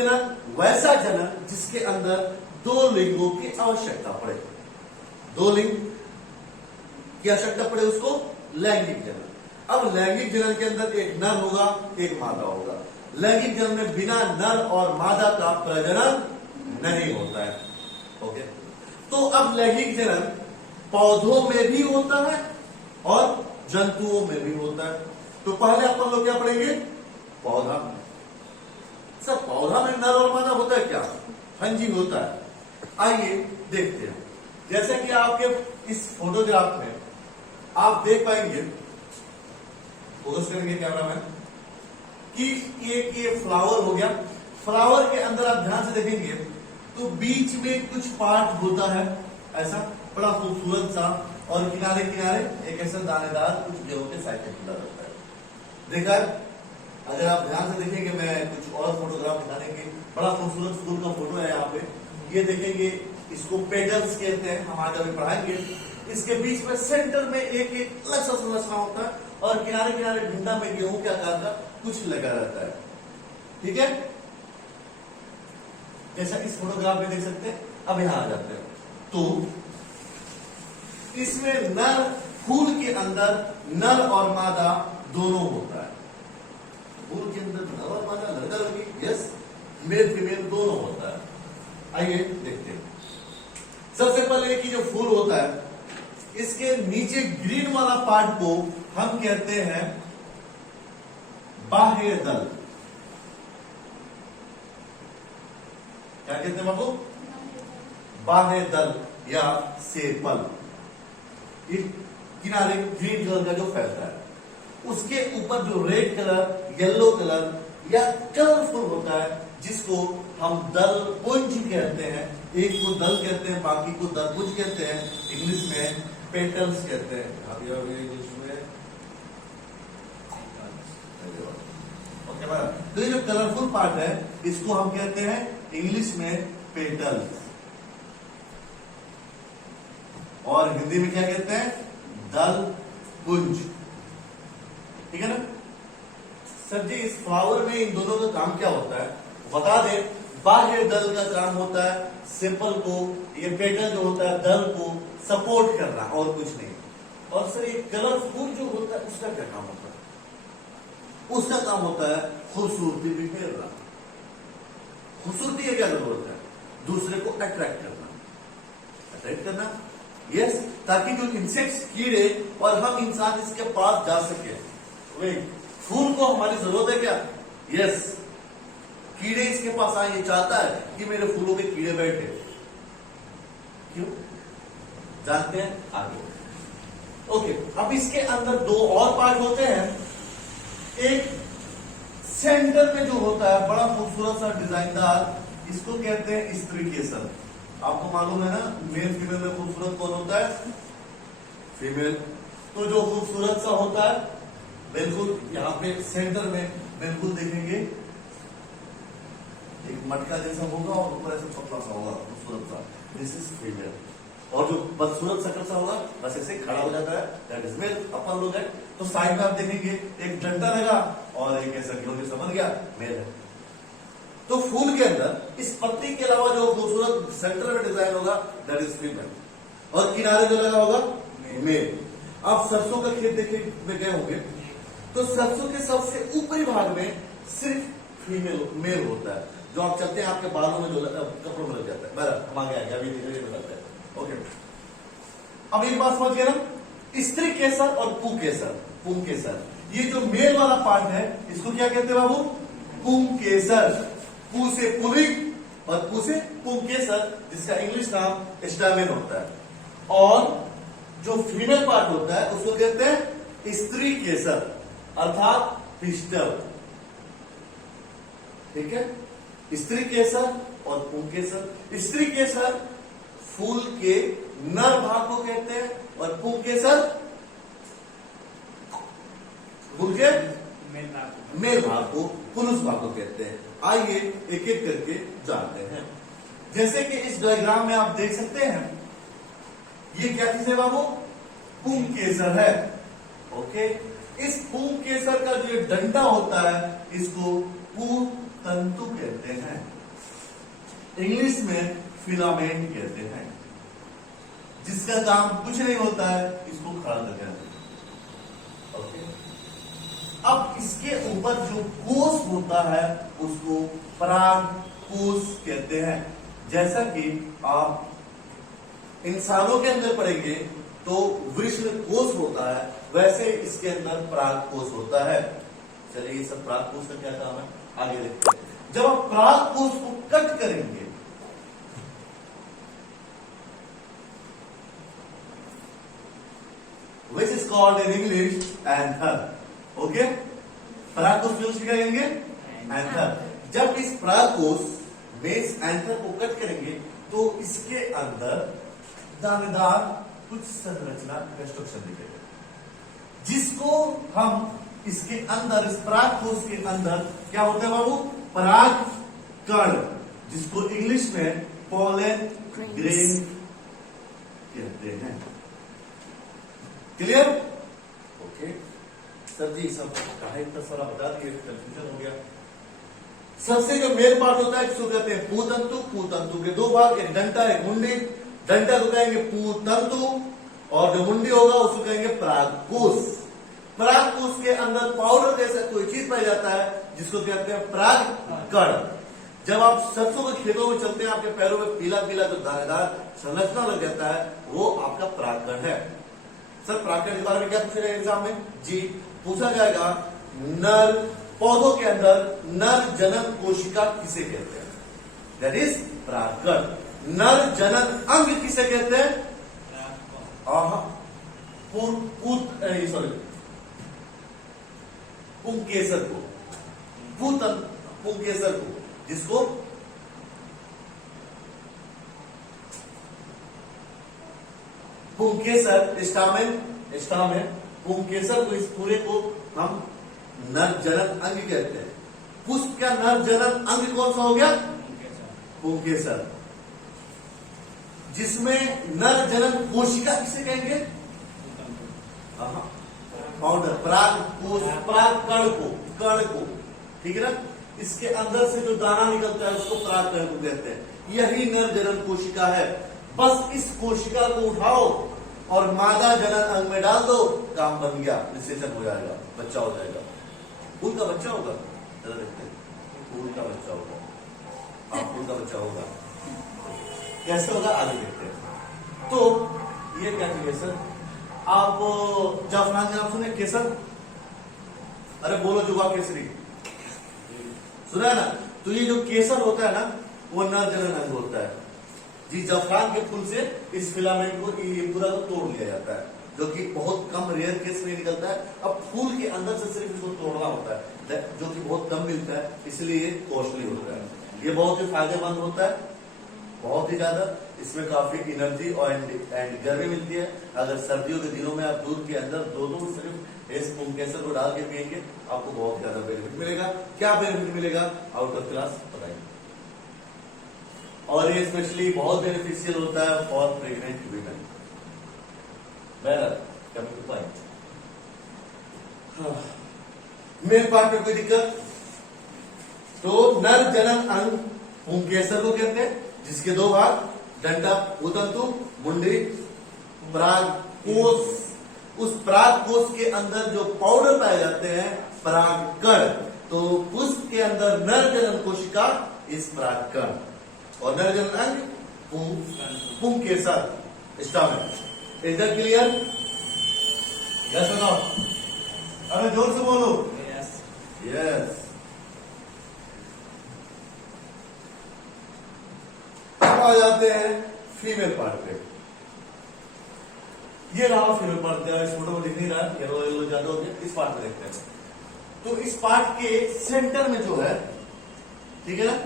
जनन वैसा जनन जिसके अंदर दो लिंगों की आवश्यकता पड़े। दो लिंग की आवश्यकता पड़े उसको लैंगिक जनन। अब लैंगिक जनन के अंदर एक नर होगा, एक मादा होगा। लैंगिक जनन में बिना नर और मादा का प्रजनन नहीं होता है। ओके, तो अब लैंगिक जनन पौधों में भी होता है और जंतुओं में भी होता है। तो पहले अपन लोग क्या पढ़ेंगे? पौधा में। सर पौधा में नर और मादा होता है क्या? हाँ जी होता है। आइए देखते हैं। जैसे कि आपके इस फोटोग्राफ में आप देख पाएंगे, फोकस करेंगे कैमरा मैन, कि ये फ्लावर हो गया। फ्लावर के अंदर आप ध्यान से देखेंगे तो बीच में कुछ पार्ट होता है ऐसा बड़ा खूबसूरत सा, और किनारे किनारे एक ऐसा दानेदार कुछ गेहूं के साइकिल खुला रहता है। देखा है? अगर आप ध्यान से देखेंगे, मैं कुछ और फोटोग्राफ दिखाने के, बड़ा खूबसूरत फूल का फोटो है यहाँ पे। ये देखेंगे, इसको पेटल्स कहते हैं, हम आज अभी पढ़ाएंगे। इसके बीच में सेंटर में एक एक अलग सा संरचना होता है, और किनारे किनारे ढूंढा में गेहूं के आकार का कुछ लगा रहता है। ठीक है, जैसा इस फोटोग्राफ में देख सकते हैं। अब यहां आ जाते हैं, तो इसमें नर, फूल के अंदर नर और मादा दोनों होता है। फूल के अंदर नर और मादा, लड़का लड़की, यस, मेल फीमेल दोनों होता है। आइए देखते हैं। सबसे पहले कि जो फूल होता है, इसके नीचे ग्रीन वाला पार्ट को हम कहते हैं बाह्य दल। क्या कहते हैं बाबू? बाह्य दल या सेपल। किनारे ग्रीन कलर का जो फैलता है, उसके ऊपर जो रेड कलर, येलो कलर या कलरफुल होता है, जिसको हम दल पुंज कहते हैं। एक को दल कहते हैं, बाकी को दलपुंज कहते हैं। इंग्लिश में पेटल्स कहते हैं। इंग्लिश में तो ये जो कलरफुल पार्ट है, इसको हम कहते हैं इंग्लिश में पेटल्स, और हिंदी में क्या कहते हैं? दल पुंज। ठीक है ना सर जी? इस फ्लावर में इन दोनों का काम क्या होता है बता दे। बाह्य दल का काम होता है सेपल को, ये पेटल जो होता है दल को सपोर्ट करना, और कुछ नहीं। और सर ये कलरफुल जो होता है उसका क्या काम होता है? उसका काम होता है खूबसूरती बिखेरना। खूबसूरती की क्या जरूरत है? दूसरे को अट्रैक्ट करना। अट्रैक्ट करना, यस, ताकि जो इंसेक्ट्स, कीड़े और हम इंसान इसके पास जा सके। फूल को हमारी जरूरत है क्या? यस, कीड़े इसके पास आए, ये चाहता है कि मेरे फूलों के कीड़े बैठे। क्यों? जानते हैं आगे। ओके, अब इसके अंदर दो और पार्ट होते हैं। एक सेंटर में जो होता है बड़ा खूबसूरत सा डिजाइनदार, इसको कहते हैं स्त्री केसर। आपको मालूम है ना, मेल फीमेल में खूबसूरत कौन होता है? फीमेल। तो जो खूबसूरत सा होता है, बिल्कुल यहाँ पे सेंटर में बिल्कुल देखेंगे एक मटका जैसा होगा, और ऊपर ऐसे पतला सा होगा खूबसूरत सा, दिस इज फीमेल। और जो बदसूरत शक्ल सा होगा, बस ऐसे खड़ा हो जाता है, दैट इज मेल। अपन लोग है तो साइड में आप देखेंगे एक डंडा लगा और एक ऐसा गेहूं जैसा बन गया, मेल है। तो फूल के अंदर इस पत्ती के अलावा जो खूबसूरत सेंटर में डिजाइन होगा, दैट इज फीमेल, और किनारे जो लगा होगा मेल। आप सरसों का खेत देखने में गए होंगे, तो सरसों के सबसे ऊपरी भाग में सिर्फ फीमेल, मेल होता है। जो आप चलते हैं आपके बालों में जो कपड़ों में लग जाता है। बराबर, हम आगे आगे अभी धीरे धीरे बताते हैं। ओके, अब एक बात समझ गए ना, स्त्री केसर और पुंकेसर। पुंकेसर, ये जो मेल वाला पार्ट है, इसको क्या कहते हैं बाबू? पुंकेसर। पू से पुलिंग और पू से पुंकेसर, जिसका इंग्लिश नाम स्टामेन होता है। और जो फीमेल पार्ट होता है उसको कहते हैं स्त्री केसर, अर्थात पिस्टल। ठीक है, स्त्री केसर और पुंकेसर। स्त्री केसर फूल के नर भाग को कहते हैं, और पुंकेसर फूल के मेल भाग को, पुरुष भाग को कहते हैं। आइए एक एक करके जानते हैं। जैसे कि इस डायग्राम में आप देख सकते हैं, ये क्या चीज है बाबू? पुंकेसर है। ओके, इस पुंकेसर का जो डंडा होता है, इसको तंतु कहते हैं, इंग्लिश में फिलामेंट कहते हैं, जिसका काम कुछ नहीं होता है, इसको खड़ा कर देते हैं। ओके, अब इसके ऊपर जो कोष होता है उसको पराग कोष कहते हैं। जैसा कि आप इंसानों के अंदर पढ़ेंगे तो वृषण कोष होता है, वैसे इसके अंदर पराग कोष होता है। चलिए, ये सब पराग कोष का क्या काम है आगे देखते हैं। जब आप पराग कोष को कट करेंगे, which is called in English anther, okay, पराग कोष यूज करेंगे एंथर। जब इस पराग कोष में इस एंथर को कट करेंगे तो इसके अंदर दानेदार कुछ संरचना कंस्ट्रक्शन दिखेगा, जिसको हम इसके अंदर, इस पराग कोष के अंदर क्या होता है बाबू, पराग कण, जिसको इंग्लिश में पोलन ग्रेन कहते हैं। क्लियर? ओके सर जी, सब कहा इतना सारा बता दिए, कंफ्यूजन हो गया। सबसे जो मेन पार्ट होता है जिसको कहते हैं पूतंतु। पूतंतु के दो भाग, एक डंटा एक मुंडी। डंटा को कहेंगे पूतंतु और जो मुंडी होगा उसको कहेंगे परागकोश। परागकोश के अंदर पाउडर जैसा कोई चीज पाया जाता है जिसको कहते हैं परागकण। जब आप सरसों के खेतों में चलते हैं, आपके पैरों में पीला पीला जो दानेदार संरचना लग जाता है, वो आपका परागकण है। सर परागकण के बारे में क्या पूछेगा एग्जाम में? जी, पूछा जाएगा नर पौधों के अंदर नर जनन कोशिका किसे कहते हैं? दैट इज परागकण। नर जनन अंग किसे कहते हैं? पुंकेसर को, पुंकेसर को, जिसको पुंकेसर स्टामेन पुंकेसर को, इस पूरे को हम नर जनन अंग कहते हैं। पुष्प का नर जनन अंग कौन सा हो गया? पुंकेसर। जिसमें नर जनन कोशिका किसे कहेंगे? पाउडर, पराग कोश, पराग कण को, ठीक है ना? इसके अंदर से जो दाना निकलता है उसको परागकण को कहते हैं। यही नर जनन कोशिका है। बस इस कोशिका को उठाओ और मादा जनन अंग में डाल दो, काम बन गया, निषेचन हो जाएगा, बच्चा हो जाएगा। फूल का बच्चा होगा, जरा देखते हैं, फूल का बच्चा होगा, फूल का बच्चा होगा, कैसे होगा आगे देखते हैं। तो ये क्या चाहिए सर? आप जाफरान के नाम सुने, केसर? अरे बोलो जुबा केसरी, सुना है ना? तो ये जो केसर होता है ना, वो नर जनन अंग होता है जी। जाफरान के फूल से इस फिलामेंट को, ये पूरा को तोड़ लिया जाता है, जो कि बहुत कम रेयर केस में निकलता है। अब फूल के अंदर से सिर्फ इसको तोड़ना होता है, जो कि बहुत कम मिलता है, इसलिए कॉस्टली होता है। ये बहुत ही फायदेमंद होता है, बहुत ही ज्यादा। इसमें काफी एनर्जी और एंड गर्मी मिलती है। अगर सर्दियों के दिनों में आप दूध के अंदर दो सिर्फ इस पुंकेसर को डाल के पिएंगे, आपको बहुत ज्यादा बेनिफिट मिलेगा। क्या बेनिफिट मिलेगा? आउट ऑफ क्लास बताइए। और ये स्पेशली बहुत बेनिफिशियल होता है for pregnant women. Main part में कोई दिक्कत? तो नर जनन अंग पुंकेसर को कहते हैं, जिसके दो भाग, डंटा पूतंतु, मुंडी, परागकोश। उस परागकोश के अंदर जो पाउडर पाए जाते हैं परागकण। तो पुष्प के अंदर नर जनन कोशिका इस परागकण, और नर जनन अंग पुंकेसर stamen. Is that clear? Yes और नो? अरे जोर से बोलो। यस। आ जाते हैं फीमेल पार्ट पे। ये रहा फीमेल पार्ट, इस फोटो में दिख नहीं रहा, येलो येलो ज्यादा हो गया। इस पार्ट में देखते हैं। तो इस पार्ट के सेंटर में जो है, ठीक है ना,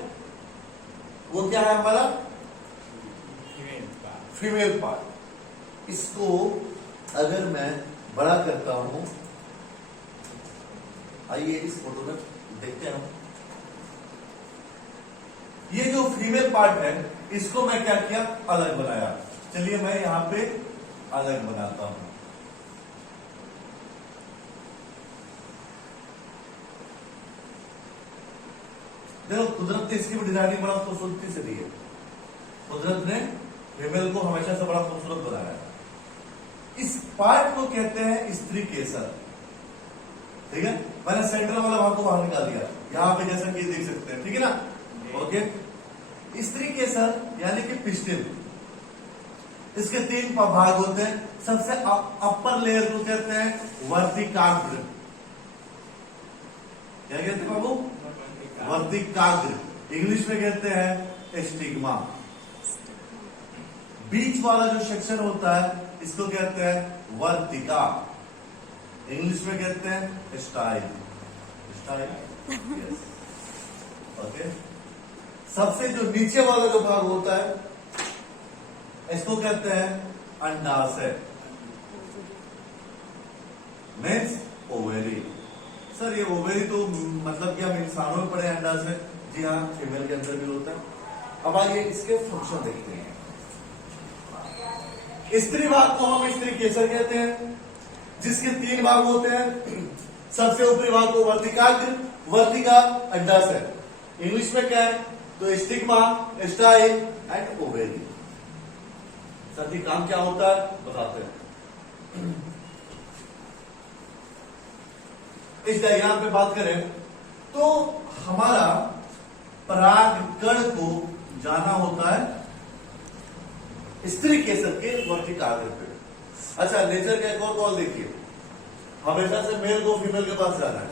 वो क्या है हमारा? Female part. इसको अगर मैं बड़ा करता हूं, आइए इस फोटो में देखते हैं। ये जो फीमेल पार्ट है, इसको मैं क्या किया? अलग बनाया। चलिए मैं यहां पे अलग बनाता हूं। देखो कुदरत ने इसकी भी डिजाइनिंग बड़ा खूबसूरती से दी है। कुदरत ने फीमेल को हमेशा से बड़ा खूबसूरत बनाया है। इस पार्ट को कहते हैं स्त्री केसर। ठीक है, मैंने सेंटर वाला भाग को बाहर निकाल दिया, यहां पे जैसा कि देख सकते हैं, ठीक है ना। ओके, स्त्री केसर यानी कि पिस्टिल, इसके 3 भाग होते हैं। सबसे अपर लेयर को कहते हैं वर्तिकाग्र। क्या कहते हैं बाबू? वर्तिकाग्र। इंग्लिश में कहते हैं स्टिग्मा। बीच वाला जो सेक्शन होता है इसको कहते हैं वर्तिका, इंग्लिश में कहते हैं स्टाइल। Yes, okay. सबसे जो नीचे वाला जो भाग होता है इसको कहते हैं अंडाशय, मीन्स ओवेरी। सर ये ओवेरी तो मतलब कि हम इंसानों में पड़े अंडाशय? जी हाँ, फीमेल के अंदर भी होता है। अब आइए इसके फंक्शन देखते हैं। स्त्री भाग को हम स्त्री केसर कहते हैं, जिसके 3 भाग होते हैं। सबसे ऊपरी भाग को वर्तिकाग्र, वर्तिका, अंडाशय। इंग्लिश में क्या है? तो स्टिग्मा, स्टाइल एंड ओवेरी। सभी काम क्या होता है बताते हैं। इस डायग्राम पे बात करें तो हमारा परागकण को जाना होता है स्त्री केसर के वर्तिकाग्र पे। अच्छा, नेचर का एक और कॉल देखिए, हमेशा से मेल को फीमेल के पास जाना है।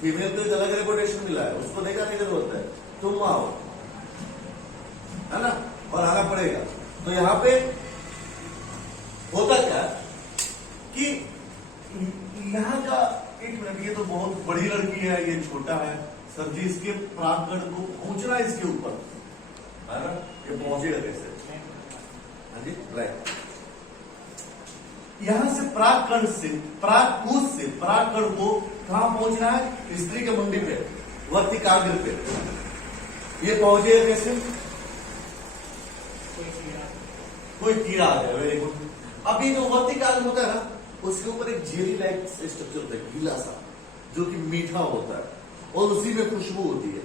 फीमेल को एक अलग रेपुटेशन मिला है, उसको नहीं जाने की जरूरत है, तुम आओ, है ना, और आना पड़ेगा। तो यहां पे होता क्या कि यहां का, एक मिनट, ये तो बहुत बड़ी लड़की है, ये छोटा है सर जी, इसके परागकण को पहुंचना है इसके ऊपर, है ना, ये पहुंचेगा कैसे? हाँ जी, राइट। यहां से परागकण से, परागकूज से परागकण को कहां पहुंचना है? स्त्री के मुंडी पे, वर्तिकाग्र पे। ये पहुंचेगा कैसे? कोई कीड़ा आ जाए, वेरी गुड। अभी जो वर्तिकाग्र होता है ना, उसके ऊपर एक जेली लाइक स्ट्रक्चर होता है, गीला सा, जो कि मीठा होता है और उसी में खुशबू होती है।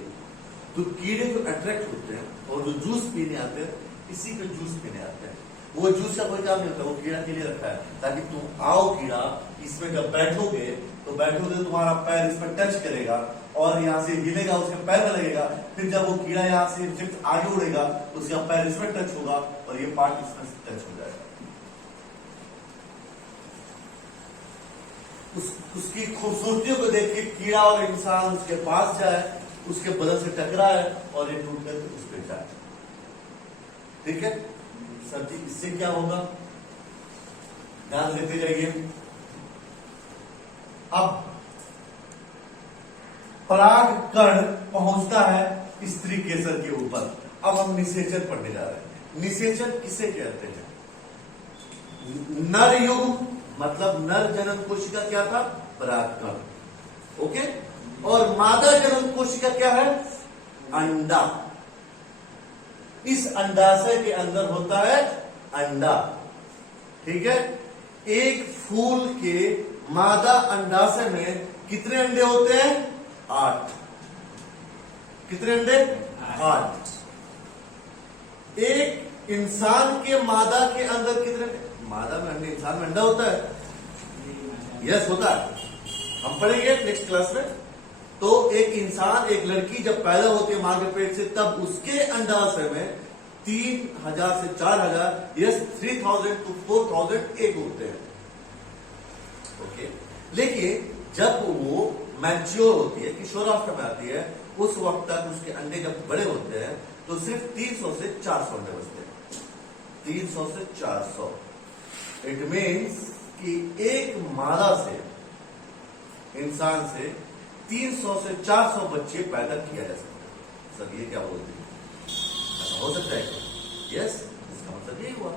तो कीड़े जो अट्रैक्ट होते हैं और जो जूस पीने आते हैं, इसी का जूस पीने आते हैं। वो जूस का कोई काम नहीं होता, वो कीड़ा के लिए रखा है ताकि तुम आओ कीड़ा, इसमें जब बैठोगे तो तुम्हारा पैर इस पर टच करेगा और यहाँ से हिलेगा, उसके पैर में लगेगा। फिर जब वो कीड़ा यहाँ से जब आगे उड़ेगा, उसका पैर इसमें टच होगा और ये पार्ट इसमें टच हो जाएगा। उसकी खूबसूरतियों को देख के कीड़ा और इंसान उसके पास जाए, उसके बदन से टकराए और ये टूट कर उस पर जाए। ठीक है सर जी, इससे क्या होगा? ध्यान देते जाइए। अब परागकण पहुंचता है स्त्री केसर के ऊपर। अब हम निषेचन पढ़ने जा रहे हैं। निषेचन किसे कहते हैं? नर युग मतलब नर जनन कोशिका क्या था? परागकण। ओके, और मादा जनन कोशिका क्या है? अंडा। इस अंडाशय के अंदर होता है अंडा। ठीक है, एक फूल के मादा अंडाशय में कितने अंडे होते हैं? 8। कितने अंडे? 8। एक इंसान के मादा के अंदर कितने अंडे? मादा में अंडे, इंसान में अंडा होता है? यस, होता है। हम पढ़ेंगे नेक्स्ट क्लास में। तो एक इंसान, एक लड़की जब पैदा होती है मां के पेट से, तब उसके अंडाशय में 3000 से 4000, यस 3000 to 4000 एग होते हैं। ओके, लेकिन जब वो मैच्योर होती है, किशोरावस्था में आती है, उस वक्त तक उसके अंडे जब बड़े होते हैं तो सिर्फ 300 से 400 अंडे बचते हैं। 300 से 400। इट मीन्स कि एक मादा से, इंसान से 300 से 400 बच्चे पैदा किया जा सकता है। सर ये क्या बोलते हैं? ऐसा हो सकता है? यस, इसका मतलब यही हुआ,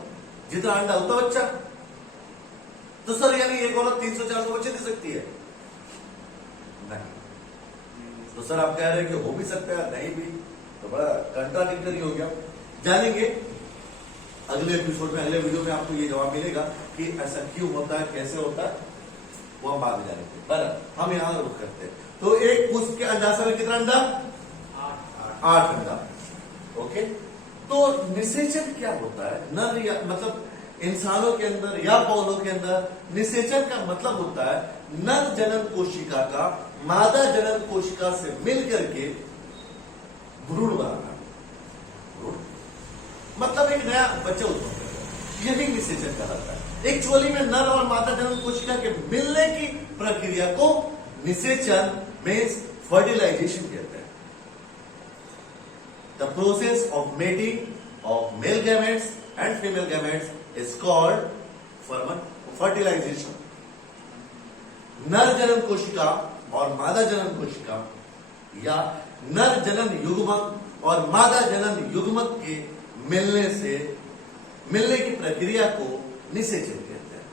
जितना अंडा उतना बच्चा। तो सर यानी एक औरत 300-400 बच्चे दे सकती है? नहीं। तो सर आप कह रहे हैं कि हो भी सकता है, नहीं भी, तो बड़ा कंट्राडिक्टरी हो गया। जानेंगे अगले एपिसोड में, अगले वीडियो में आपको ये जवाब मिलेगा कि ऐसा क्यों होता है, कैसे होता है, वो हम बाद में जानेंगे। पर हम यहां रुक करते हैं। तो एक पुष्प के अंडाशय में कितना अंडा? 8 अंडा। ओके, तो निषेचन क्या होता है? नर या मतलब इंसानों के अंदर या पौधों के अंदर निषेचन का मतलब होता है नर जनन कोशिका का मादा जनन कोशिका से मिलकर के भ्रूण बनाना। मतलब एक नया बच्चा उत्पन्न करना, यही निषेचन कहलाता है। एक्चुअली में नर और मादा जनन कोशिका के मिलने की प्रक्रिया को निषेचन मीन्स फर्टिलाइजेशन कहते हैं। The process of mating of male gametes and female gametes is called fertilization। नर जनन कोशिका और मादा जनन कोशिका या नर जनन युग्मक और मादा जनन युग्मक के मिलने की प्रक्रिया को निषेचन कहते हैं।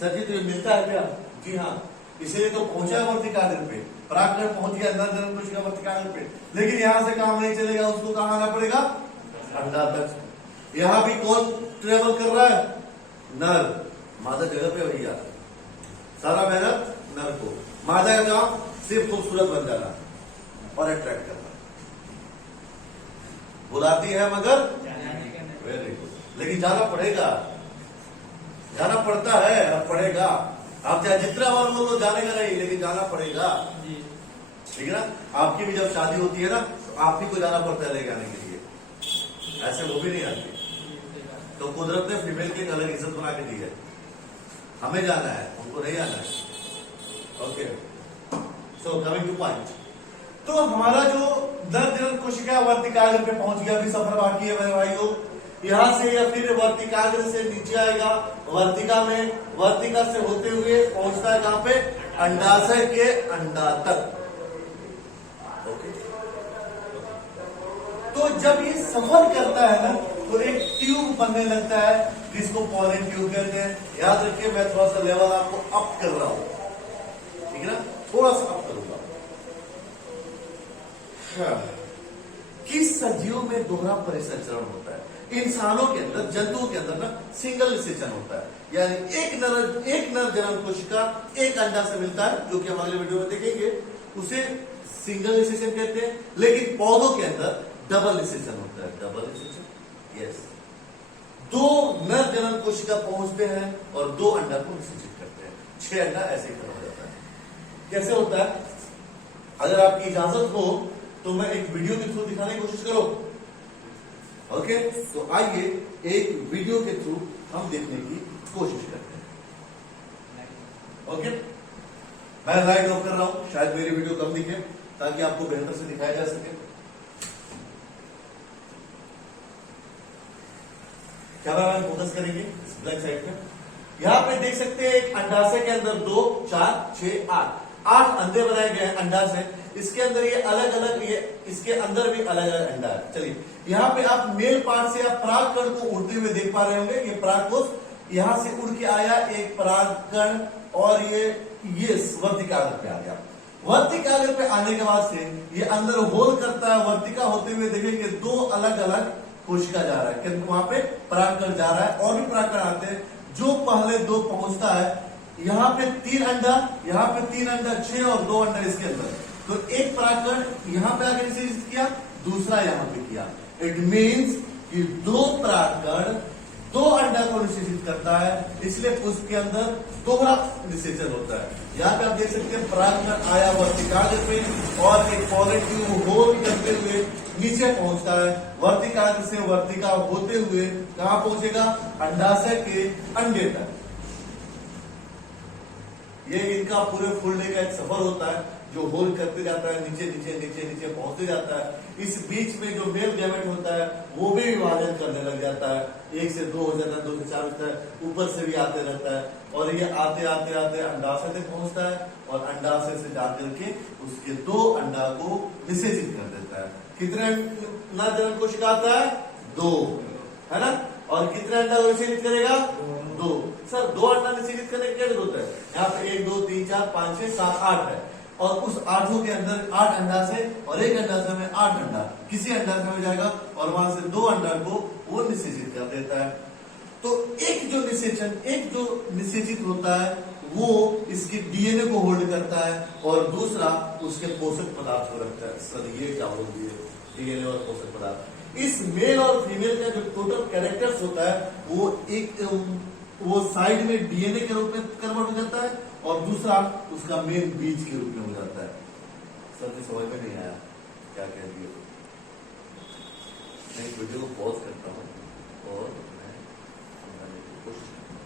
सर जी तो ये मिलता है क्या? जी हाँ, इसीलिए तो पहुंचा वर्तिकाग्र पे, परागकण पहुंच गया नर जनन कोशिका वर्तिकाग्र पे, लेकिन यहां से काम नहीं चलेगा, उसको कहां आना पड़ेगा? अंडा तक। यहां भी कौन ट्रेवल कर रहा है? नर। मादा जगह पे वही आता है, सारा मेहनत नर को, मादा का काम सिर्फ खूबसूरत बन जाना और अट्रैक्ट करना। बुलाती है मगर वेरी गुड, लेकिन जाना पड़ेगा, जाना पड़ता है और पड़ेगा। आप चाहे जितना बार बोलो जाने का नहीं, लेकिन जाना पड़ेगा, ठीक है ना? आपकी भी जब शादी होती है ना, तो आप ही को जाना पड़ता है ले जाने के लिए, ऐसे वो भी नहीं आती। तो कुदरत ने फीमेल की एक अलग इज्जत बना के दी है, हमें जाना है, उनको नहीं आना है। Okay, so coming two point, तो हमारा जो नर जनन कोशिका वर्तिकाग्र पे पहुंच गया, अभी सफर बाकी है मेरे भाइयों। यहां से या फिर वर्तिकाग्र से नीचे आएगा, वर्तिका में, वर्तिका से होते हुए पहुंचता है कहां पे? अंडाशय के अंडा तक। ओके, तो जब ये सफर करता है ना, तो एक ट्यूब बनने लगता है जिसको पॉलन ट्यूब कहते हैं। याद रखिए, मैं थोड़ा सा लेवल आपको अप कर रहा हूं, ठीक है ना? थोड़ा सा अप करूंगा। किस सजीव में दोहरा परिसंचरण होता है? इंसानों के अंदर, जंतुओं के अंदर ना सिंगल निषेचन होता है, यानी एक नर जनन कोशिका एक अंडा से मिलता है, जो कि हम अगले वीडियो में देखेंगे, उसे सिंगल निषेचन कहते हैं। लेकिन पौधों के अंदर डबल निषेचन होता है, डबल निषेचन। यस, 2 नर जनन कोशिका पहुंचते हैं और 2 अंडा को निषेचित करते हैं, 6 अंडा ऐसे ही खत्म हो जाता है। कैसे होता है? अगर आपकी इजाजत हो तो मैं एक वीडियो के थ्रू दिखाने की कोशिश करो। ओके, तो आइए एक वीडियो के थ्रू हम देखने की कोशिश करते हैं। ओके, मैं लाइट ऑफ कर रहा हूं, शायद मेरी वीडियो कम दिखे ताकि आपको बेहतर से दिखाया जा सके। कैमरामैन फोकस करेंगे ब्लैक साइड पे। यहां पे देख सकते हैं एक अंडाशय के अंदर 2, 4, 6, 8 अंडे बनाए गए हैं अंडाशय। इसके अंदर ये अलग अलग, ये इसके अंदर भी अलग अलग अंडा है। चलिए, यहाँ पे आप मेल पार्ट से आप परागकण को उड़ते हुए देख पा रहे होंगे। ये परागकोश यहां से उड़ के आया, एक परागकण, और ये वर्तिकाग्र पे आ गया। वर्तिकाग्र पे आने के बाद से ये अंदर होल करता है, वर्तिका होते हुए देखेंगे 2 अलग अलग कोशिका जा रहा है, किंतु वहां पे परागकण जा रहा है और भी परागकण आते हैं। जो पहले 2 पहुंचता है, यहाँ पे 3 अंडा, यहाँ पे 3 अंडा, 6 और 2 अंडा इसके अंदर। तो एक परागकण यहाँ पे आगे निषेचित किया, दूसरा यहाँ पे किया। इट मीन्स कि 2 परागकण 2 अंडा को निषेचित करता है, इसलिए पुष्प के अंदर दोहरा निषेचन होता है। यहाँ पे आप देख सकते हैं परागकण आया वर्तिकाग्र पे और एक पॉलन ट्यूब होल करते हुए नीचे पहुंचता है। वर्तिकाग्र से वर्तिका होते हुए कहां पहुंचेगा? अंडाशय के अंडे तक। ये इनका पूरे फुल डे का एक सफर होता है, जो होल करते जाता है, नीचे नीचे नीचे नीचे पहुंचते जाता है। इस बीच में जो मेल गैमेट होता है वो भी विभाजन करने लग जाता है, 1 से 2 हो जाता है, 2 से 4 होता है, ऊपर से भी आते रहता है, और ये आते आते आते अंडाशय तक पहुंचता है और अंडाशय से जाकर के उसके 2 अंडा को निषेचित कर देता है। कितने नर जनन कोशिका आता है? 2, है ना? और कितने अंडा को निषेचित करेगा? 2। सर 2 अंडा निषेचित करने की क्या जरूरत है? यहाँ पे 1, 2, 3, 4, 5, 6, 7, 8 है, और उस 8 के अंदर 8 अंडा से और एक अंडाशय में 8 अंडा किसी अंडाशय में जाएगा और वहां से 2 अंडा को वो निषेचित कर देता है। तो एक जो निषेचित होता है वो इसके डीएनए को होल्ड करता है और दूसरा उसके पोषक पदार्थ को रखता है। सर ये क्या बोल दिए, डीएनए और पोषक पदार्थ। इस मेल और फीमेल का जो टोटल कैरेक्टर्स होता है वो साइड में डीएनए के रूप में कन्वर्ट हो जाता है और दूसरा उसका मेन बीज के रूप में हो जाता है। सर जी समझ में नहीं आया क्या कह दिए? मैं इस वीडियो को पॉज करता हूं और मैं समझाने की कोशिश करता हूं।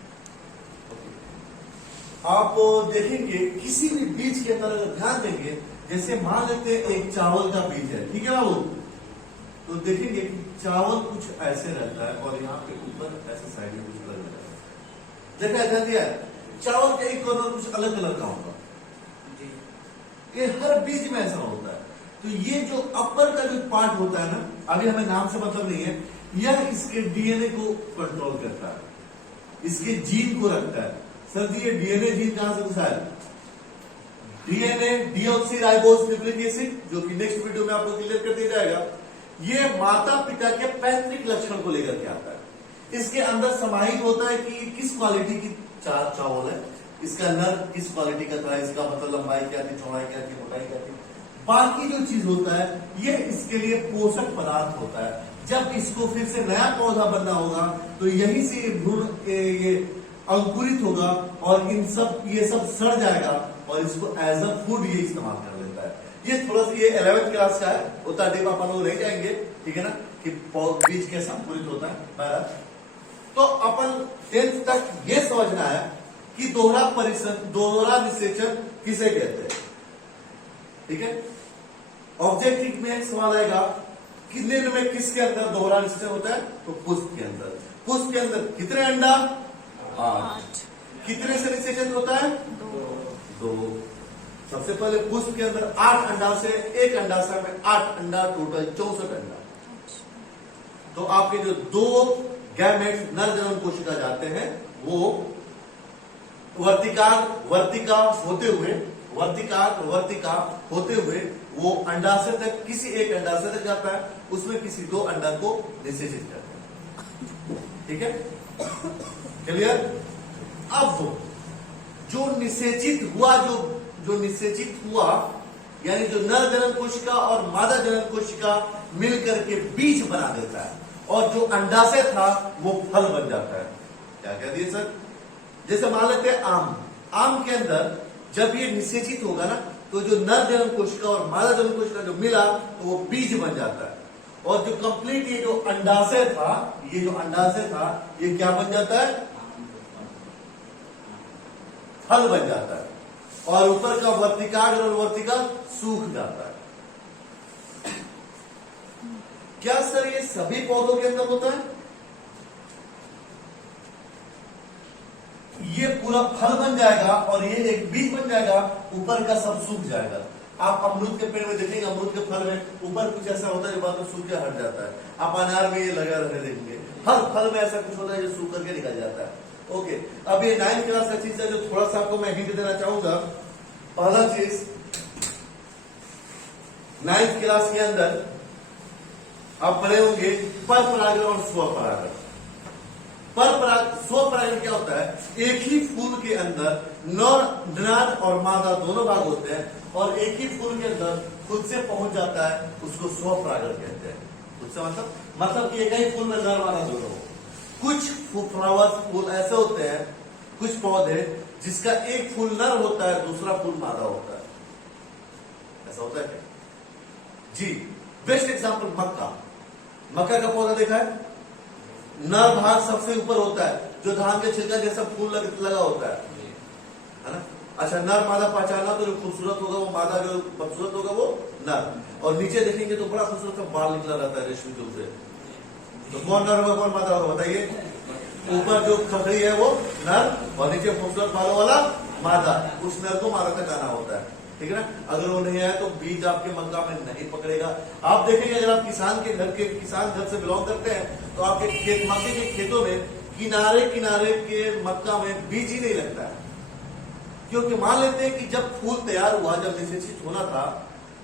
आप देखेंगे किसी भी बीज के अंदर अगर ध्यान देंगे, जैसे मान लेते हैं एक चावल का बीज है, ठीक है बाबू, तो देखेंगे कि चावल कुछ ऐसे रहता है और यहाँ पे ऊपर ऐसे साइड में कुछ अलग रहता है। देखा ऐसा दिया है, चावल का एक कॉर्नर कुछ अलग अलग का होगा, ये हर बीज में ऐसा होता है। तो ये जो अपर का जो पार्ट होता है ना, अभी हमें नाम से मतलब नहीं है, यह इसके डीएनए को कंट्रोल करता है, इसके जीन को रखता है। सर जी ये डीएनए जीन कहां से घुसा है? डीएनए डीऑक्सीराइबोस न्यूक्लिक एसिड, जो कि नेक्स्ट वीडियो में आपको क्लियर कर दिया जाएगा। ये माता पिता के पैतृक लक्षण को लेकर के आता है। इसके अंदर समाहित होता है कि किस क्वालिटी की चावल है, इसका नर किस क्वालिटी का था, इसका मतलब लंबाई क्या थी, चौड़ाई क्या थी, मोटाई क्या थी। बाकी जो चीज होता है ये इसके लिए पोषक पदार्थ होता है। जब इसको फिर से नया पौधा बनना होगा तो यहीं से ये अंकुरित होगा और ये सब सड़ जाएगा और इसको एज अ फूड ये इस्तेमाल कर लेता है। ये थोड़ा सा ये 11th क्लास का है, उतना डीप अपन लोग नहीं जाएंगे, ठीक है ना, कि बीज कैसे अंकुरित होता है। बहरहाल तो अपन 10th तक ये समझना है कि दोहरा निषेचन किसे कहते हैं, ठीक है। ऑब्जेक्टिव में सवाल आएगा कि निम्न में किसके अंदर दोहरा निषेचन होता है, तो पुष्प के अंदर। पुष्प के अंदर कितने अंडा? 8। कितने से निषेचन होता है? 2। सबसे पहले पुष्प के अंदर 8 अंडा से एक अंडाशय में 8 अंडा, टोटल 64 अंडा। तो आपके जो 2 गैमेट्स नर जनन कोशिका जाते हैं वो वर्तिका होते हुए वो अंडाशय तक, किसी एक अंडाशय तक जाता है, उसमें किसी 2 अंडा को निषेचित करते हैं, ठीक है, क्लियर। अब जो निषेचित हुआ यानी जो नर जनन कोशिका और मादा जनन कोशिका मिलकर के बीज बना देता है और जो अंडाशय था वो फल बन जाता है। क्या कह दिए सर? जैसे मान लेते हैं आम के अंदर जब ये निषेचित होगा ना, तो जो नर जनन कोशिका और मादा जनन कोशिका जो मिला तो वो बीज बन जाता है और जो कंप्लीट ये जो अंडाशय था ये क्या बन जाता है? फल बन जाता है और ऊपर का वर्तिकाग्र और वर्तिका सूख जाता है। क्या सर ये सभी पौधों के अंदर होता है? ये पूरा फल बन जाएगा और ये एक बीज बन जाएगा, ऊपर का सब सूख जाएगा। आप अमरूद के पेड़ में देखेंगे, अमरूद के फल में ऊपर कुछ ऐसा होता है जो बाद में सूख के हट जाता है। आप अनार में ये लगा रखे देखेंगे, हर फल में ऐसा कुछ होता है जो सूख करके निकल जाता है। ओके, अब ये 9th क्लास का चीज है जो थोड़ा सा आपको मैं हिंट देना चाहूंगा। पहला चीज 9th क्लास के अंदर आप पढ़े होंगे पर परागण और स्वपरागण। स्वपरागण क्या होता है? एक ही फूल के अंदर नर और मादा दोनों भाग होते हैं और एक ही फूल के अंदर खुद से पहुंच जाता है, उसको स्वपरागण कहते हैं। खुद से मतलब कि एक ही फूल में नर मादा दोनों हो। कुछ फूल ऐसे होते हैं, कुछ पौधे जिसका एक फूल नर होता है, दूसरा फूल मादा होता है। ऐसा होता है जी। बेस्ट एग्जांपल मक्का का पौधा देखा है, नर भाग सबसे ऊपर होता है, जो धान के छिलका जैसा फूल लगा होता है ना। अच्छा, नर मादा पहचाना तो जो खूबसूरत होगा वो मादा, जो बदसूरत होगा वो नर। और नीचे देखेंगे तो बड़ा खूबसूरत सा बाल निकला रहता है रेशमी दूध से। तो कौन नर होगा कौन मादा होगा बताइए? ऊपर जो खखड़ी है वो नर और नीचे खूबसूरत बालों वाला मादा, उस नर को मादा तक आना होता है, ठीक है ना। अगर वो नहीं आया तो बीज आपके मक्का में नहीं पकड़ेगा। आप देखेंगे अगर आप किसान घर से बिलोंग करते हैं तो आपके मक्के के खेतों में किनारे के मक्का में बीज ही नहीं लगता है, क्योंकि मान लेते हैं कि जब फूल तैयार हुआ, जब निषेचित होना था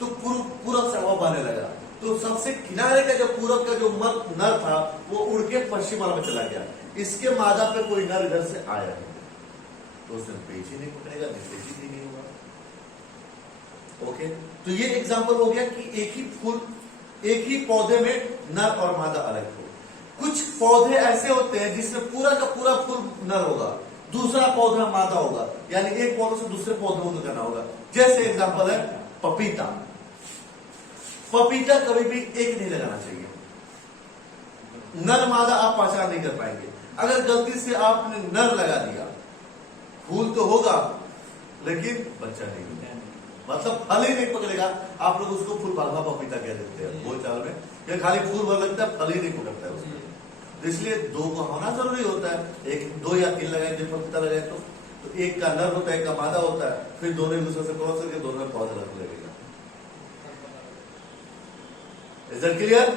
तो पूरब से हवा बहने लगा, तो सबसे किनारे का जो पूरब का जो नर था वो उड़ के पश्चिम वाला में चला गया। इसके मादा पे कोई नर इधर से आया नहीं, तो उसने पेज ही नहीं पकड़ेगा, निषेचित ही नहीं होगा। ओके, तो ये एग्जांपल हो गया कि एक ही पौधे में नर और मादा अलग हो। कुछ पौधे ऐसे होते हैं जिसमें पूरा का पूरा फूल नर होगा, दूसरा पौधा मादा होगा, यानी एक पौधे से दूसरे पौधे को करना होगा। जैसे एग्जांपल है पपीता। पपीता कभी भी एक नहीं लगाना चाहिए, नर मादा आप पहचान नहीं कर पाएंगे। अगर गलती से आपने नर लगा दिया, फूल तो होगा लेकिन बच्चा नहीं होगा, मतलब फल ही नहीं पकड़ेगा। आप लोग उसको फूल बाघा पपीता कह देते हैं बोलचाल में, या खाली फूल भर लगता है, फल ही नहीं पकड़ता है उसमें। तो इसलिए दो को होना जरूरी होता है, एक 2 या 3 लगाए, जो पपीता लगाए तो एक का नर होता है, एक का मादा होता है, फिर दोनों एक दूसरे से क्रॉस करके दोनों में पौधा लगेगा। Is that clear?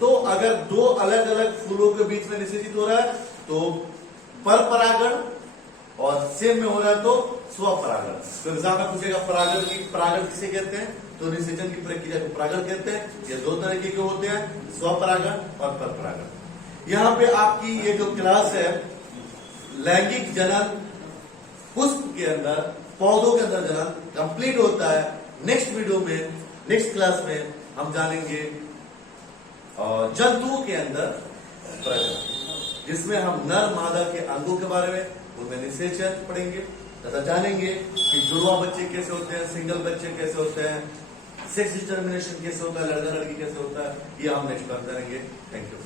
तो अगर 2 अलग अलग फूलों के बीच में निषेचित हो रहा है तो पर परागण, और सेम में हो रहा है तो स्वपरागण। तो एग्जाम में पूछेगा परागण किसे कहते हैं, तो निषेचन की प्रक्रिया को परागण कहते हैं। ये 2 तरीके के होते हैं, स्वपरागण और पर परागण। यहां पे आपकी ये जो क्लास है लैंगिक जनन पुष्प के अंदर, पौधों के अंदर जनन कंप्लीट होता है। नेक्स्ट वीडियो में, नेक्स्ट क्लास में हम जानेंगे जंतुओं के अंदर प्रजनन, जिसमें हम नर मादा के अंगों के बारे में, उनमें निषेचन पढ़ेंगे तथा जानेंगे कि जुड़वा बच्चे कैसे होते हैं, सिंगल बच्चे कैसे होते हैं, सेक्स डिटर्मिनेशन कैसे होता है, लड़का लड़की कैसे होता है। ये हम नेक्स्ट बात करेंगे। Thank you.